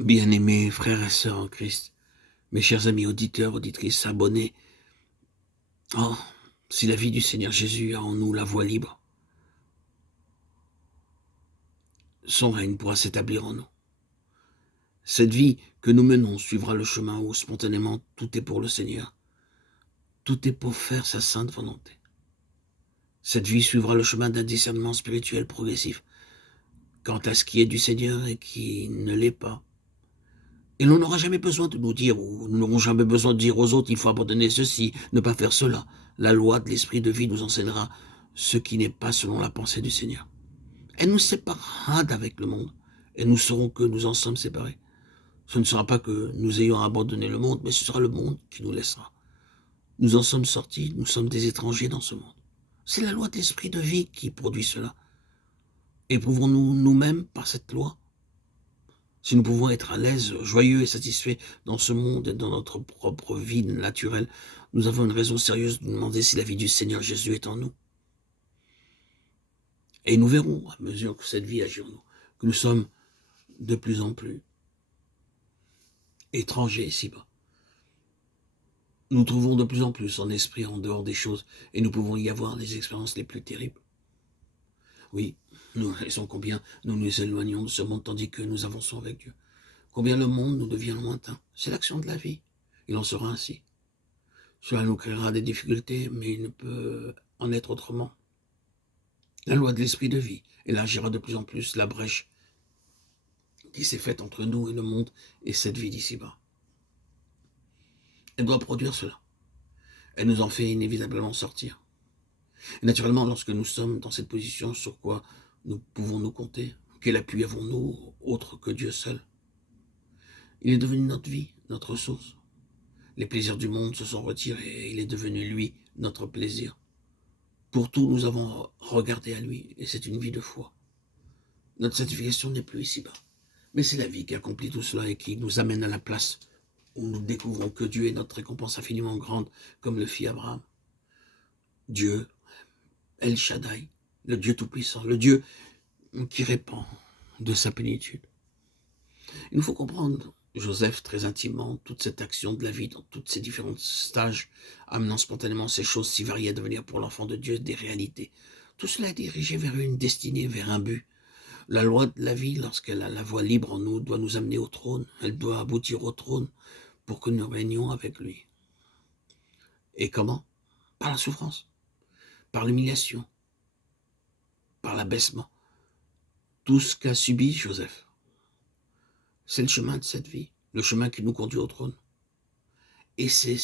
Bien-aimés frères et sœurs en Christ, mes chers amis auditeurs, auditrices, abonnés, oh, si la vie du Seigneur Jésus a en nous la voie libre, son règne pourra s'établir en nous. Cette vie que nous menons suivra le chemin où spontanément tout est pour le Seigneur. Tout est pour faire sa sainte volonté. Cette vie suivra le chemin d'un discernement spirituel progressif quant à ce qui est du Seigneur et qui ne l'est pas. Et l'on n'aura jamais besoin de nous dire, ou nous n'aurons jamais besoin de dire aux autres, il faut abandonner ceci, ne pas faire cela. La loi de l'esprit de vie nous enseignera ce qui n'est pas selon la pensée du Seigneur. Elle nous séparera d'avec le monde, et nous saurons que nous en sommes séparés. Ce ne sera pas que nous ayons abandonné le monde, mais ce sera le monde qui nous laissera. Nous en sommes sortis, nous sommes des étrangers dans ce monde. C'est la loi de l'esprit de vie qui produit cela. Éprouvons-nous nous-mêmes par cette loi? Si nous pouvons être à l'aise, joyeux et satisfaits dans ce monde et dans notre propre vie naturelle, nous avons une raison sérieuse de nous demander si la vie du Seigneur Jésus est en nous. Et nous verrons, à mesure que cette vie agit en nous, que nous sommes de plus en plus étrangers ici-bas. Nous trouvons de plus en plus en esprit en dehors des choses, et nous pouvons y avoir les expériences les plus terribles. Oui, nous réalisons combien nous nous éloignons de ce monde tandis que nous avançons avec Dieu. Combien le monde nous devient lointain. C'est l'action de la vie. Il en sera ainsi. Cela nous créera des difficultés, mais il ne peut en être autrement. La loi de l'esprit de vie élargira de plus en plus la brèche qui s'est faite entre nous et le monde et cette vie d'ici-bas. Elle doit produire cela. Elle nous en fait inévitablement sortir. Et naturellement, lorsque nous sommes dans cette position, sur quoi nous pouvons nous compter? Quel appui avons-nous autre que Dieu seul? Il est devenu notre vie, notre source. Les plaisirs du monde se sont retirés et il est devenu, lui, notre plaisir. Pour tout, nous avons regardé à lui et c'est une vie de foi. Notre sanctification n'est plus ici-bas. Mais c'est la vie qui accomplit tout cela et qui nous amène à la place où nous découvrons que Dieu est notre récompense infiniment grande, comme le fit Abraham. Dieu, El Shaddai, le Dieu tout-puissant, le Dieu qui répand de sa plénitude. Il nous faut comprendre Joseph très intimement, toute cette action de la vie dans tous ces différents stages, amenant spontanément ces choses si variées à devenir pour l'enfant de Dieu des réalités. Tout cela est dirigé vers une destinée, vers un but. La loi de la vie, lorsqu'elle a la voie libre en nous, doit nous amener au trône. Elle doit aboutir au trône pour que nous régnions avec lui. Et comment? Par la souffrance, par l'humiliation, par l'abaissement. Tout ce qu'a subi Joseph. C'est le chemin de cette vie, le chemin qui nous conduit au trône. Et c'est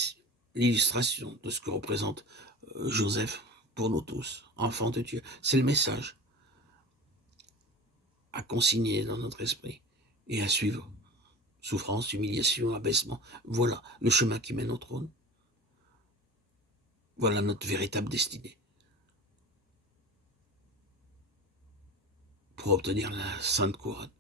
l'illustration de ce que représente Joseph pour nous tous, enfants de Dieu. C'est le message à consigner dans notre esprit et à suivre. Souffrance, humiliation, abaissement. Voilà le chemin qui mène au trône. Voilà notre véritable destinée. Pour obtenir la sainte couronne.